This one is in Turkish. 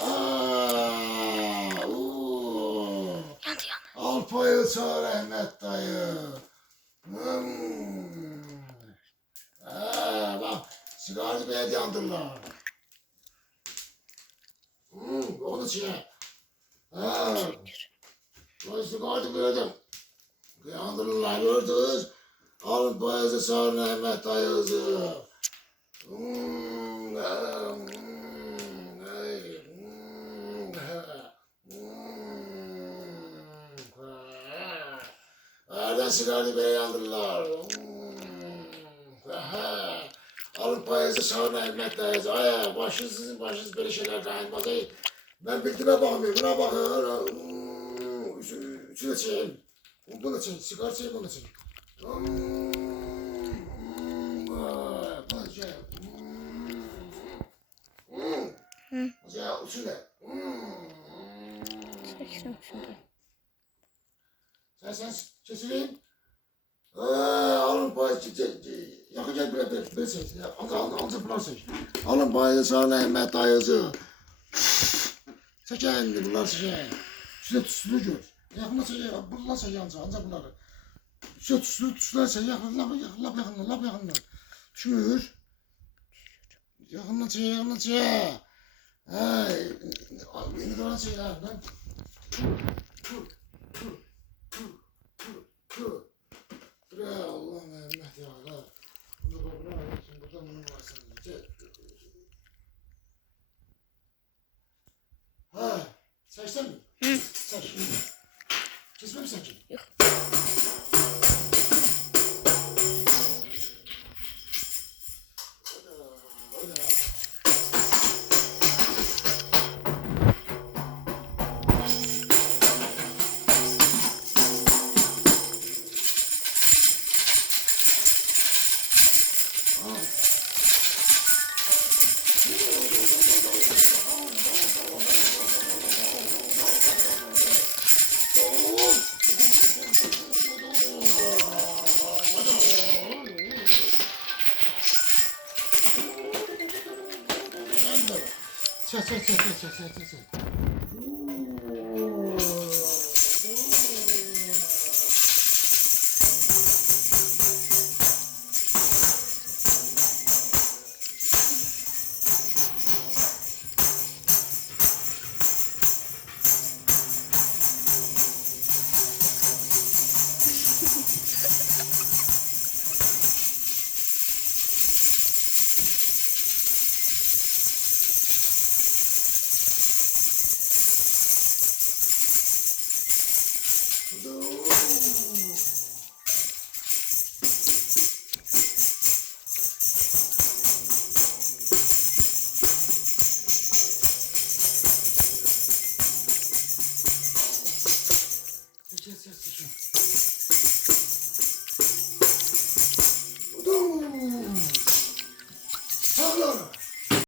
Aa, uuu. Yandı yandı. Al payı çağır Ahmet dayı. Hmm. Aa, bak sigarayı bir yandırlar. Hmm, onu çiğne. Ha, ben sigarayı verdim. Yandırırlar gördünüz. Alın payınızı çağırın Ahmet ah, hmm, ay, hmm, ha, hmm, ha. Nereden sigarayı beni yandırırlar? Hmm, ha. Alın payınızı çağırın Ahmet dayınızı. Ay, başınız sizin başınız böyle şeyler dayanmaz. Ay, ben bildiğime bakmıyorum. Buna bakın. Hmm, üçü- Üçünü çekeyim. Bunu çek. Sigara çek bunu. Hmm, hmm, bunu çek. Hmm, hmm. Hı. Ya üçünü. Hmm. Çeksin şimdi. Sen kesileyim. Aa, alın payı Yakın gel bir bir bir çek. Ya, Al al al bunlar çek. Alın payı sana Ahmet dayıcı. Çekin bunlar. Şurada tüsünü gör. Yakına çek. Bunlar yanca ancak bunları. Şurada tüsünü tüsünü çek. Yakın lap yakın lap yakın lap yakın. Düşür. Yakından çek yakından çek. Ay. Al beni de Oh. Mi seçin? Yok. Çek çek çek çek çek çek çek çek. Çek